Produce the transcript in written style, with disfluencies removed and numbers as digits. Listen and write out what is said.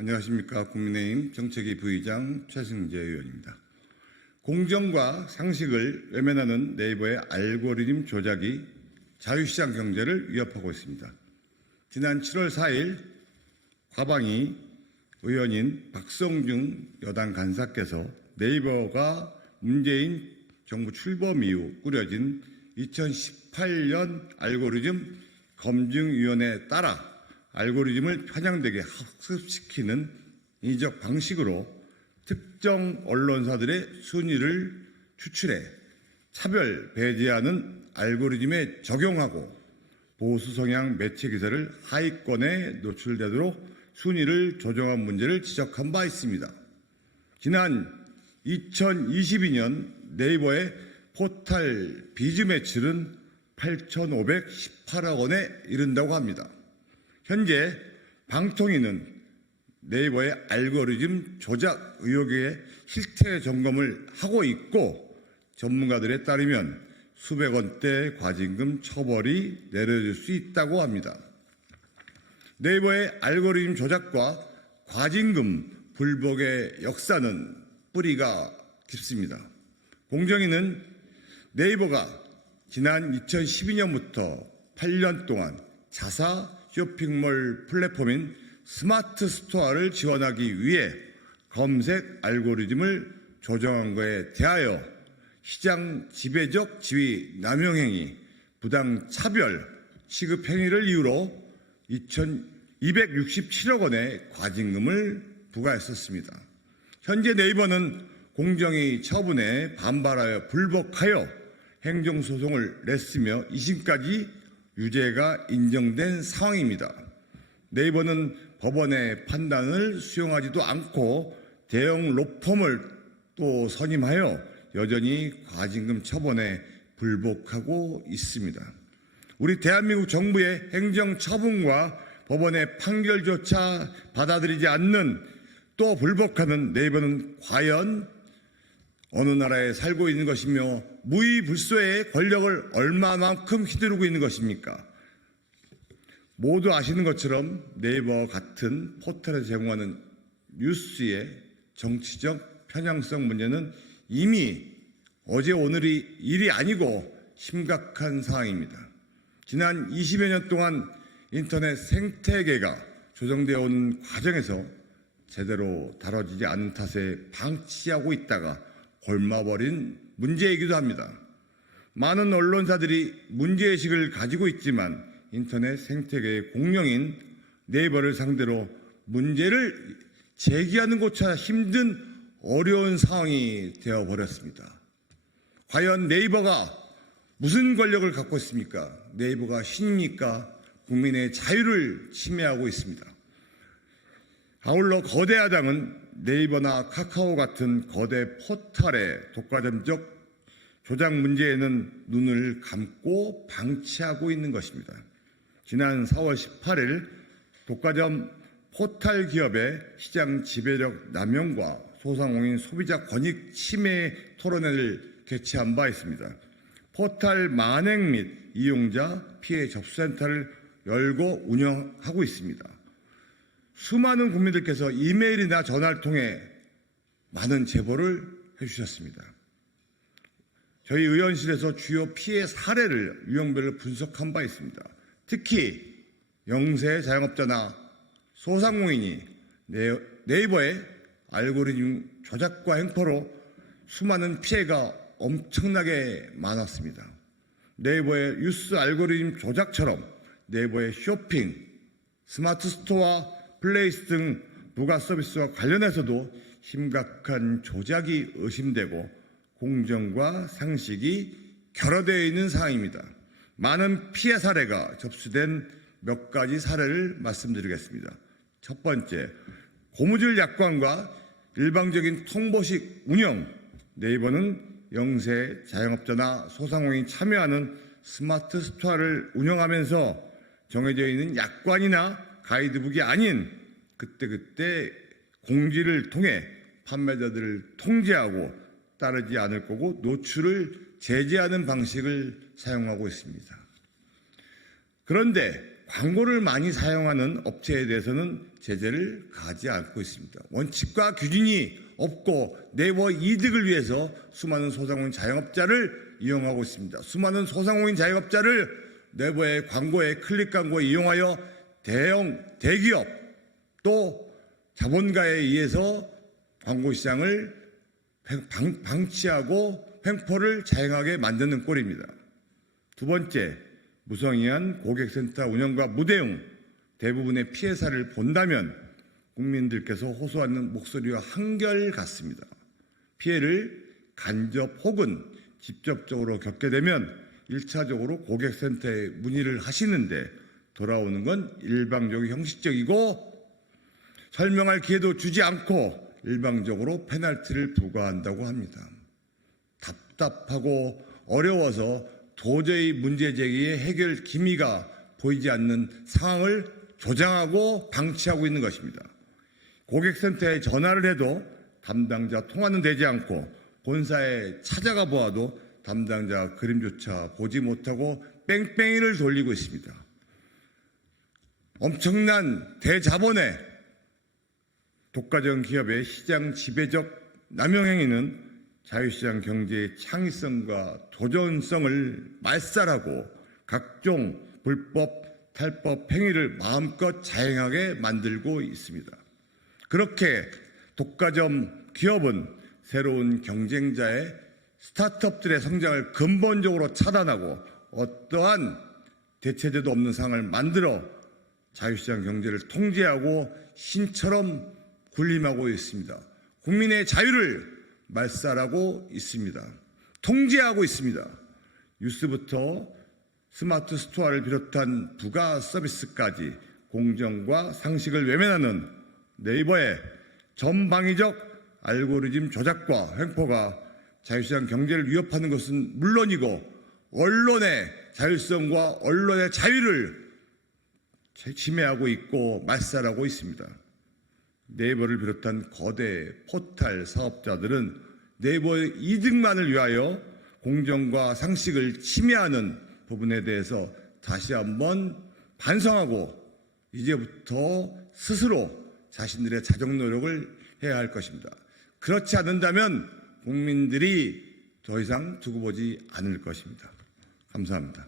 안녕하십니까. 국민의힘 정책위 부의장 최승재 의원입니다. 공정과 상식을 외면하는 네이버의 알고리즘 조작이 자유시장 경제를 위협하고 있습니다. 지난 7월 4일 과방위 의원인 박성중 여당 간사께서 네이버가 문재인 정부 출범 이후 꾸려진 2018년 알고리즘 검증위원회에 따라 알고리즘을 편향되게 학습시키는 인위적 방식으로 특정 언론사들의 순위를 추출해 차별 배제하는 알고리즘에 적용하고 보수 성향 매체 기사를 하위권에 노출되도록 순위를 조정한 문제를 지적한 바 있습니다. 지난 2022년 네이버의 포털 비즈 매출은 8,518억 원에 이른다고 합니다. 현재 방통위는 네이버의 알고리즘 조작 의혹의 실태 점검을 하고 있고 전문가들에 따르면 수백 원대 과징금 처벌이 내려질 수 있다고 합니다. 네이버의 알고리즘 조작과 과징금 불복의 역사는 뿌리가 깊습니다. 공정위는 네이버가 지난 2012년부터 8년 동안 자사 쇼핑몰 플랫폼인 스마트 스토어를 지원하기 위해 검색 알고리즘을 조정한 것에 대하여 시장 지배적 지위 남용 행위, 부당 차별 취급 행위를 이유로 267억 원의 과징금을 부과했었습니다. 현재 네이버는 공정위 처분에 반발하여 불복하여 행정소송을 냈으며 2심까지 유죄가 인정된 상황입니다. 네이버는 법원의 판단을 수용하지도 않고 대형 로펌을 또 선임하여 여전히 과징금 처분에 불복하고 있습니다. 우리 대한민국 정부의 행정처분과 법원의 판결조차 받아들이지 않는 또 불복하는 네이버는 과연 어느 나라에 살고 있는 것이며 무위불소의 권력을 얼마만큼 휘두르고 있는 것입니까? 모두 아시는 것처럼 네이버와 같은 포털에 제공하는 뉴스의 정치적 편향성 문제는 이미 어제 오늘이 일이 아니고 심각한 상황입니다. 지난 20여 년 동안 인터넷 생태계가 조정되어 온 과정에서 제대로 다뤄지지 않은 탓에 방치하고 있다가 골마버린 문제이기도 합니다. 많은 언론사들이 문제의식을 가지고 있지만 인터넷 생태계의 공룡인 네이버를 상대로 문제를 제기하는 것조차 힘든 어려운 상황이 되어버렸습니다. 과연 네이버가 무슨 권력을 갖고 있습니까? 네이버가 신입니까? 국민의 자유를 침해하고 있습니다. 아울러 거대 야당은 네이버나 카카오 같은 거대 포털의 독과점적 조작 문제에는 눈을 감고 방치하고 있는 것입니다. 지난 4월 18일 독과점 포털 기업의 시장 지배력 남용과 소상공인 소비자 권익 침해 토론회를 개최한 바 있습니다. 포털 만행 및 이용자 피해 접수센터를 열고 운영하고 있습니다. 수많은 국민들께서 이메일이나 전화를 통해 많은 제보를 해주셨습니다. 저희 의원실에서 주요 피해 사례를 유형별로 분석한 바 있습니다. 특히 영세 자영업자나 소상공인이 네이버의 알고리즘 조작과 횡포로 수많은 피해가 엄청나게 많았습니다. 네이버의 뉴스 알고리즘 조작처럼 네이버의 쇼핑, 스마트 스토어, 플레이스 등 부가 서비스와 관련해서도 심각한 조작이 의심되고 공정과 상식이 결여되어 있는 상황입니다. 많은 피해 사례가 접수된 몇 가지 사례를 말씀드리겠습니다. 첫 번째, 고무줄 약관과 일방적인 통보식 운영. 네이버는 영세 자영업자나 소상공인이 참여하는 스마트 스토어를 운영하면서 정해져 있는 약관이나 가이드북이 아닌 그때그때 공지를 통해 판매자들을 통제하고 따르지 않을 거고 노출을 제재하는 방식을 사용하고 있습니다. 그런데 광고를 많이 사용하는 업체에 대해서는 제재를 가하지 않고 있습니다. 원칙과 규준이 없고 네이버 이득을 위해서 수많은 소상공인 자영업자를 이용하고 있습니다. 수많은 소상공인 자영업자를 네이버의 광고에 클릭 광고에 이용하여 대기업 또 자본가에 의해서 광고 시장을 방치하고 횡포를 자행하게 만드는 꼴입니다. 두 번째, 무성의한 고객센터 운영과 무대응, 대부분의 피해 사례를 본다면 국민들께서 호소하는 목소리와 한결같습니다. 피해를 간접 혹은 직접적으로 겪게 되면 1차적으로 고객센터에 문의를 하시는데 돌아오는 건 일방적이고 형식적이고 설명할 기회도 주지 않고 일방적으로 페널티를 부과한다고 합니다. 답답하고 어려워서 도저히 문제 제기의 해결 기미가 보이지 않는 상황을 조장하고 방치하고 있는 것입니다. 고객센터에 전화를 해도 담당자 통화는 되지 않고 본사에 찾아가 보아도 담당자 그림조차 보지 못하고 뺑뺑이를 돌리고 있습니다. 엄청난 대자본의 독과점 기업의 시장 지배적 남용 행위는 자유시장 경제의 창의성과 도전성을 말살하고 각종 불법, 탈법 행위를 마음껏 자행하게 만들고 있습니다. 그렇게 독과점 기업은 새로운 경쟁자의 스타트업들의 성장을 근본적으로 차단하고 어떠한 대체제도 없는 상황을 만들어 자유시장 경제를 통제하고 신처럼 군림하고 있습니다. 국민의 자유를 말살하고 있습니다. 통제하고 있습니다. 뉴스부터 스마트 스토어를 비롯한 부가 서비스까지 공정과 상식을 외면하는 네이버의 전방위적 알고리즘 조작과 횡포가 자유시장 경제를 위협하는 것은 물론이고 언론의 자율성과 언론의 자유를 침해하고 있고 말살하고 있습니다. 네이버를 비롯한 거대 포털 사업자들은 네이버의 이득만을 위하여 공정과 상식을 침해하는 부분에 대해서 다시 한번 반성하고 이제부터 스스로 자신들의 자정 노력을 해야 할 것입니다. 그렇지 않는다면 국민들이 더 이상 두고 보지 않을 것입니다. 감사합니다.